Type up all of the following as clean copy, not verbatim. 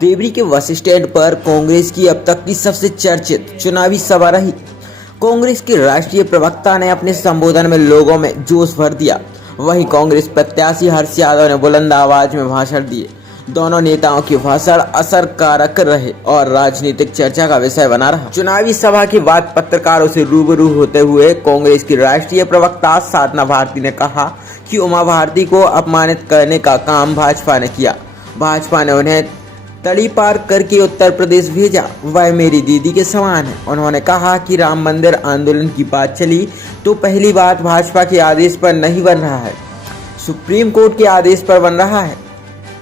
देवरी के bus stand पर कांग्रेस की अब तक की सबसे चर्चित चुनावी सभा रही। कांग्रेस के राष्ट्रीय प्रवक्ता ने अपने संबोधन में लोगों में जोश भर दिया। वहीं कांग्रेस प्रत्याशी हर्ष यादव ने बुलंद आवाज में भाषण दिए। दोनों नेताओं के भाषण असरकारक रहे और राजनीतिक चर्चा का विषय बना रहा। चुनावी सभा के बाद पत्रकारों से रूबरू होते हुए कांग्रेस की राष्ट्रीय प्रवक्ता साधना भारती ने कहा कि उमा भारती को अपमानित करने का काम भाजपा ने किया। भाजपा ने उन्हें तड़ी पार करके उत्तर प्रदेश भेजा। वह मेरी दीदी के समान है। उन्होंने कहा कि राम मंदिर आंदोलन की बात चली तो पहली बात भाजपा के आदेश पर नहीं बन रहा है, सुप्रीम कोर्ट के आदेश पर बन रहा है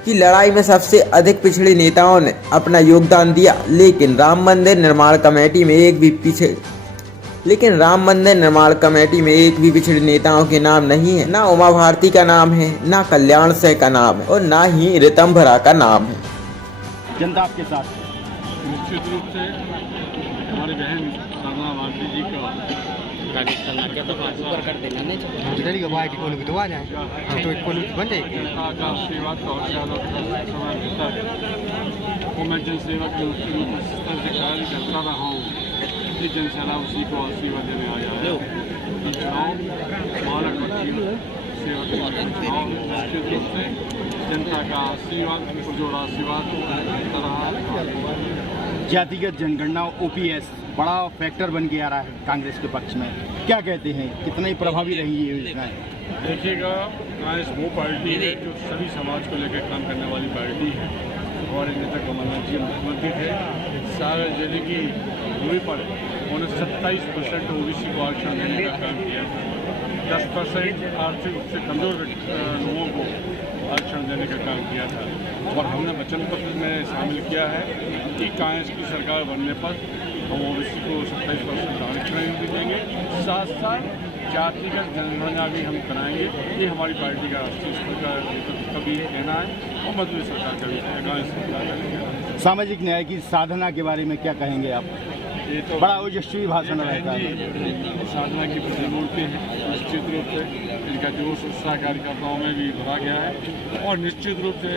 कि लड़ाई में सबसे अधिक पिछड़े नेताओं ने अपना योगदान दिया। लेकिन राम मंदिर निर्माण कमेटी में एक भी पिछड़े नेताओं के नाम नहीं है। ना उमा भारती का नाम है, ना कल्याण सिंह का नाम है और ना ही ऋतंभरा का नाम है। जनता आपके साथ निश्चित रूप से हमारी बहन साधना भारती जी का आशीर्वाद और वो मैं जनसेवा के स्तर से कार्य करता रहा हूँ। इसी जनसेवा उसी को आशीर्वाद देने आया है। चुनाव मानक वकील सेवा के निश्चित रूप से जनता का आशीर्वाद पुरजोर आशीर्वाद जातिगत जनगणना ओपीएस बड़ा फैक्टर बन के आ रहा है कांग्रेस के पक्ष में, क्या कहते हैं, कितना ही प्रभावी रही ये योजनाएं? देखिएगा, कांग्रेस वो पार्टी है जो सभी समाज को लेकर काम करने वाली पार्टी है। हमारे नेता कमलनाथ जी मुख्यमंत्री थे। सारे जिले की भूमि पर उन्होंने 27% ओबीसी को आरक्षण देने का काम किया था। 10% आर्थिक रूप से कमजोर लोगों को आरक्षण देने का काम किया था। और हमने वचन पत्र में शामिल किया है कि कांग्रेस की सरकार बनने पर हम ओबीसी को 27% आरक्षण भी देंगे, साथ साथ जातिगत जनगणना भी हम कराएंगे। ये हमारी पार्टी का राष्ट्रीय स्तर का कभी कहना है और मजबूत सरकार का भी कांग्रेस सरकार का। सामाजिक न्याय की साधना के बारे में क्या कहेंगे आप? ये तो बड़ा ओजस्वी भाषण रहता है। साधना की प्रतिमूर्ति है। निश्चित रूप से इनका जोश उत्साह कार्यकर्ताओं में भी भरा गया है और निश्चित रूप से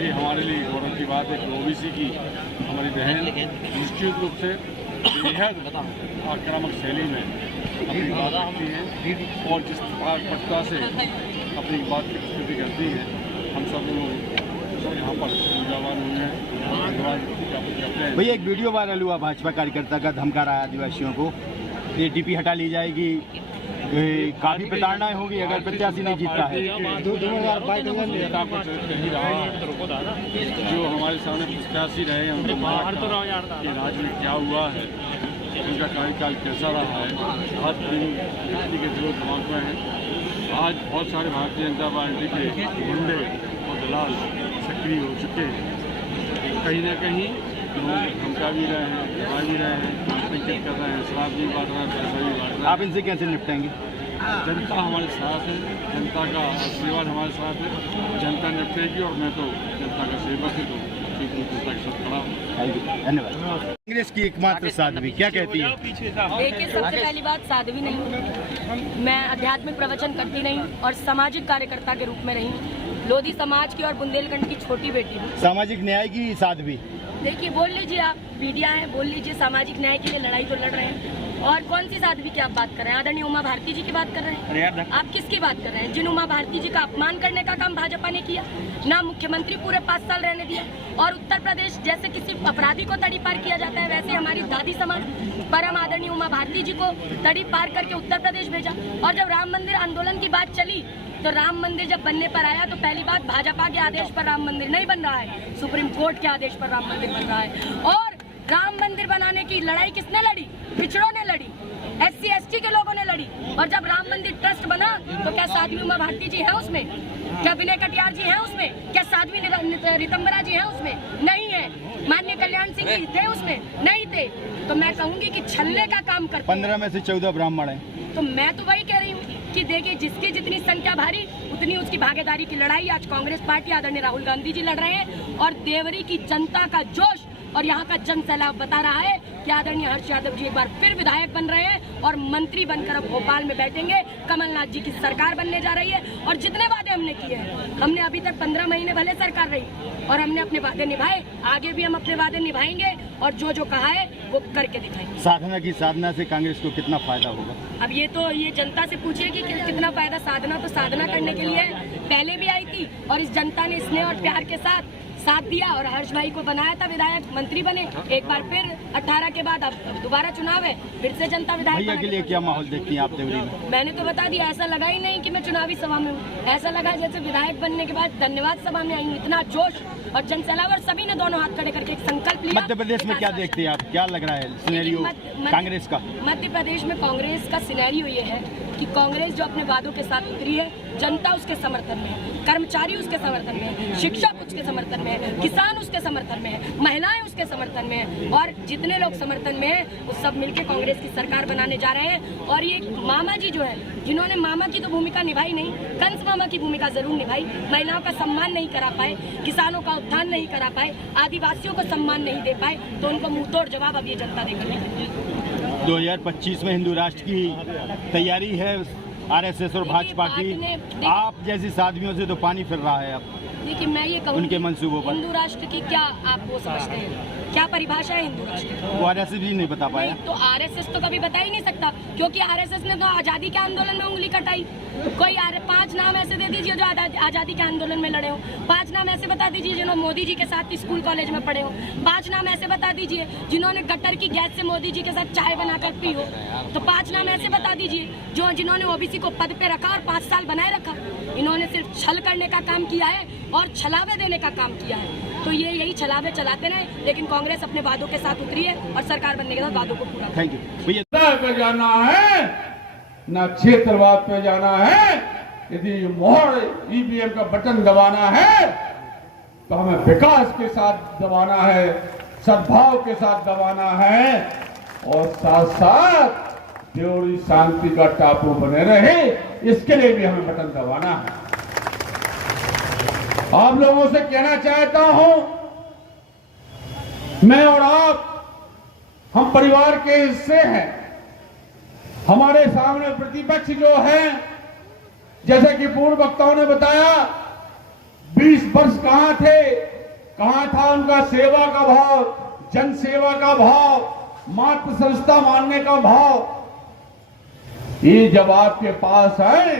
ये हमारे लिए गौरव की बात है कि ओबीसी की हमारी बहन निश्चित रूप से बेहद आक्रामक शैली में अपनी बात रखती है और जिस प्रकार से अपनी बात की प्रस्तुति करती है। हम सब लोग यहाँ पर पूजावान हुए हैं, धन्यवाद करते हैं। भैया एक वीडियो वायरल हुआ, भाजपा कार्यकर्ता का धमका रहा है आदिवासियों को, ये डीपी हटा ली जाएगी, काफी प्रताड़नाएं होगी अगर प्रत्याशी नहीं जीतता है। जो हमारे सामने प्रत्याशी रहे हैं उनको राज्य में क्या हुआ है, उनका कार्यकाल कैसा रहा है, हर दिन के जो दिमाग में है। आज बहुत सारे भारतीय जनता पार्टी के गुंडे और दलाल सक्रिय हो चुके हैं। कहीं ना कहीं लोग धमका भी रहे हैं, दबा भी रहे हैं, पंचायत कर रहे हैं, शराब भी बांट रहे हैं, पैसा भी बांट रहे हैं। आप इनसे कैसे निपटेंगे? जनता हमारे साथ है, जनता का आशीर्वाद हमारे साथ है, जनता निपटेगी और मैं तो जनता का सेवक ही तो जनता के साथ खड़ा हूँ। धन्यवाद। कांग्रेस की एकमात्र साध्वी क्या कहती है? देखिए, सबसे पहली बात, साध्वी नहीं हूँ मैं, आध्यात्मिक प्रवचन करती नहीं और सामाजिक कार्यकर्ता के रूप में रही। लोधी समाज की और बुंदेलखंड की छोटी बेटी हूँ। सामाजिक न्याय की साध्वी देखिए, बोल लीजिए, आप मीडिया हैं, बोल लीजिए, सामाजिक न्याय के लिए लड़ाई तो लड़ रहे हैं। और कौन सी साध्वी की आप बात कर रहे हैं? आदरणीय उमा भारती जी की बात कर रहे हैं? आप किसकी बात कर रहे हैं? जिन उमा भारती जी का अपमान करने का काम भाजपा ने किया, ना मुख्यमंत्री पूरे 5 साल रहने दिया, और उत्तर प्रदेश जैसे किसी अपराधी को तड़ी पार किया जाता है वैसे हमारी दादी समाज परम आदरणीय उमा भारती जी को तड़ी पार करके उत्तर प्रदेश भेजा। और जब राम मंदिर आंदोलन की बात चली तो राम मंदिर जब बनने पर आया तो पहली बात, भाजपा के आदेश पर राम मंदिर नहीं बन रहा है, सुप्रीम कोर्ट के आदेश पर राम मंदिर बन रहा है। और राम मंदिर बनाने की लड़ाई किसने लड़ी? पिछड़ों ने लड़ी, SC/ST के लोगों ने लड़ी। और जब राम मंदिर ट्रस्ट बना तो क्या साध्वी उमा भारती जी है उसमें? क्या विनय कटियार जी है उसमें? क्या साध्वी ऋतंभरा जी है उसमें? नहीं है। माननीय कल्याण सिंह जी थे उसमें? नहीं थे। तो मैं कहूंगी कि छलने का काम करते 15 में से 14 ब्राह्मण हैं। तो मैं तो वही कह रही हूँ कि देखिए, जिसकी जितनी संख्या भारी उतनी उसकी भागीदारी की लड़ाई आज कांग्रेस पार्टी आदरणीय राहुल गांधी जी लड़ रहे हैं। और देवरी की जनता का जोश और यहाँ का जन सैलाब बता रहा है कि आदरणीय हर्ष यादव जी एक बार फिर विधायक बन रहे हैं और मंत्री बनकर अब भोपाल में बैठेंगे। कमलनाथ जी की सरकार बनने जा रही है और जितने वादे हमने किए हैं, हमने अभी तक 15 महीने भले सरकार रही और हमने अपने वादे निभाए, आगे भी हम अपने वादे निभाएंगे और जो जो कहा है वो करके दिखाएंगे। साधना की साधना से कांग्रेस को कितना फायदा होगा? अब ये जनता से पूछिए कि कितना फायदा। साधना तो साधना करने के लिए पहले भी आई थी और इस जनता ने स्नेह और प्यार के साथ दिया और हर्ष भाई को बनाया था विधायक, मंत्री बने। एक बार फिर 18 के बाद अब दोबारा चुनाव है, फिर से जनता विधायक भैया के लिए क्या माहौल देखती हैं आप देवरी में? मैंने तो बता दिया, ऐसा लगा ही नहीं कि मैं चुनावी सभा में हूँ। ऐसा लगा जैसे विधायक बनने के बाद धन्यवाद सभा में आई हूँ। इतना जोश और जन सैलाब और सभी ने दोनों हाथ खड़े करके एक संकल्प लिया। मध्य प्रदेश में क्या देखते हैं आप, क्या लग रहा है सिनेरियो कांग्रेस का? मध्य प्रदेश में कांग्रेस का सिनेरियो ये है कि कांग्रेस जो अपने वादों के साथ उतरी है, जनता उसके समर्थन में है, कर्मचारी उसके समर्थन में है, शिक्षक उसके समर्थन में है, किसान उसके समर्थन में है, महिलाएं उसके समर्थन में है और जितने लोग समर्थन में है वो सब मिलके कांग्रेस की सरकार बनाने जा रहे हैं। और ये मामा जी जो है, जिन्होंने मामा की तो भूमिका निभाई नहीं, कंस मामा की भूमिका जरूर निभाई, महिलाओं का सम्मान नहीं करा पाए, किसानों का उत्थान नहीं करा पाए, आदिवासियों को सम्मान नहीं दे पाए, तो उनको मुंहतोड़ जवाब अब ये जनता देगी। 2025 में हिंदू राष्ट्र की तैयारी है आरएसएस और भाजपा की। आप जैसी साध्वियों से तो पानी फिर रहा है अब। देखिए मैं ये कहूँ उनके मंसूबों पर हिंदू राष्ट्र की क्या आप वो समझते हैं, क्या परिभाषा है हिंदू राष्ट्र की? वो आरएसएस भी नहीं बता पाया। तो आरएसएस तो कभी बता ही नहीं सकता, क्योंकि आरएसएस ने तो आजादी के आंदोलन में उंगली कटाई। कोई 5 नाम ऐसे दे दीजिए जो आजादी के आंदोलन में लड़े हो, 5 नाम ऐसे बता दीजिए जिन्होंने मोदी जी के साथ स्कूल कॉलेज में पढ़े हो, 5 नाम ऐसे बता दीजिए जिन्होंने गटर की गैस से मोदी जी के साथ चाय बनाकर पी हो, तो 5 नाम ऐसे बता दीजिए जिन्होंने ओबीसी को पद पे रखा और 5 साल बनाए रखा। इन्होंने सिर्फ छल करने का काम किया है और छलावे देने का काम किया है। तो ये यही छलावे चलाते रहे, लेकिन कांग्रेस अपने वादों के साथ उतरी है और सरकार बनने के बाद वादों को पूरा। थैंक यू भैया। पे जाना है ना क्षेत्रवाद पे जाना है। यदि मोहर ईवीएम का बटन दबाना है तो हमें विकास के साथ दबाना है, सद्भाव के साथ दबाना है और साथ साथ देवरी शांति का टापू बने रहे, इसके लिए भी हमें बटन दबाना है। आप लोगों से कहना चाहता हूं, मैं और आप हम परिवार के हिस्से हैं। हमारे सामने प्रतिपक्ष जो है, जैसे कि पूर्व वक्ताओं ने बताया, 20 वर्ष कहां थे, कहां था उनका सेवा का भाव, जन सेवा का भाव, मातृ संस्था मानने का भाव। ये जब आपके पास आए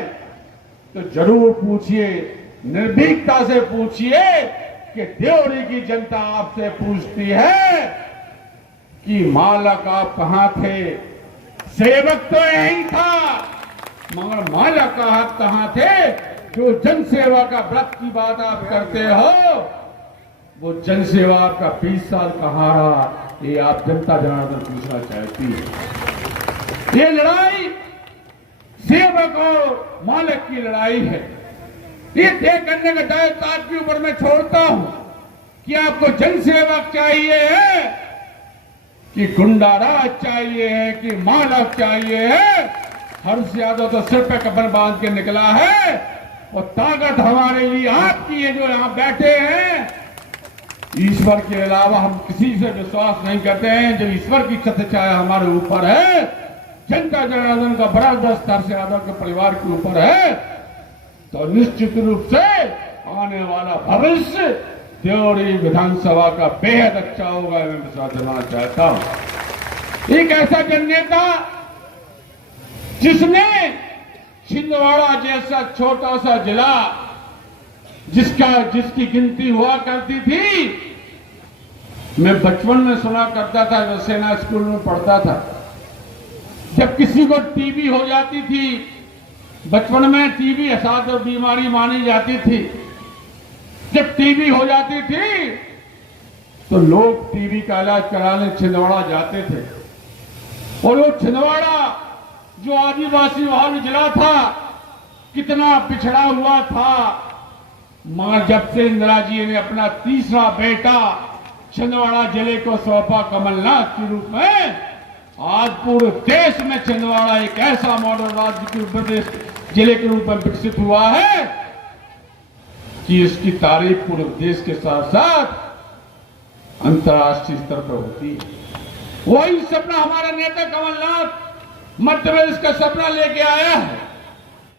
तो जरूर पूछिए, निर्भीकता से पूछिए कि देवरी की जनता आपसे पूछती है कि मालक आप कहां थे। सेवक तो यही था, मगर मालक आप कहां थे? जो जन सेवा का व्रत की बात आप करते हो, वो जन सेवा आपका 20 साल कहां रहा, ये आप जनता जनार्दन पूछना चाहती है। ये लड़ाई सेवक और मालक की लड़ाई है। ये तय करने का दायित्व आपके ऊपर मैं छोड़ता हूं कि आपको जन सेवक चाहिए है कि गुंडा राज चाहिए है कि मालक चाहिए है। हर्ष यादव तो सिर पे कफन बांध के निकला है और ताकत हमारे लिए आपकी है जो यहां बैठे हैं। ईश्वर के अलावा हम किसी से विश्वास नहीं करते हैं। जब ईश्वर की छत्रछाया हमारे ऊपर है, जनता जनार्दन का बड़ा दस्त हर्ष यादव के परिवार के ऊपर है, तो निश्चित रूप से आने वाला भविष्य देवरी विधानसभा का बेहद अच्छा होगा, मैं विश्वास दिलाना चाहता हूं। एक ऐसा जननेता जिसने छिंदवाड़ा जैसा छोटा सा जिला, जिसकी गिनती हुआ करती थी, मैं बचपन में सुना करता था, जब सेना स्कूल में पढ़ता था, जब किसी को टीबी हो जाती थी, बचपन में टीबी असाध्य बीमारी मानी जाती थी, जब टीबी हो जाती थी तो लोग टीबी का इलाज कराने छिंदवाड़ा जाते थे। और वो छिंदवाड़ा जो आदिवासी बहुल जिला था, कितना पिछड़ा हुआ था, मगर जब से इंदिरा जी ने अपना तीसरा बेटा छिंदवाड़ा जिले को सौंपा कमलनाथ के रूप में, आज पूरे देश में छिंदवाड़ा एक ऐसा मॉडल राज्य के प्रदेश जिले के रूप में विकसित हुआ है कि इसकी तारीफ पूरे देश के साथ साथ अंतर्राष्ट्रीय स्तर पर होती है। वही सपना हमारा नेता कमलनाथ मध्य प्रदेश का सपना लेके आया है।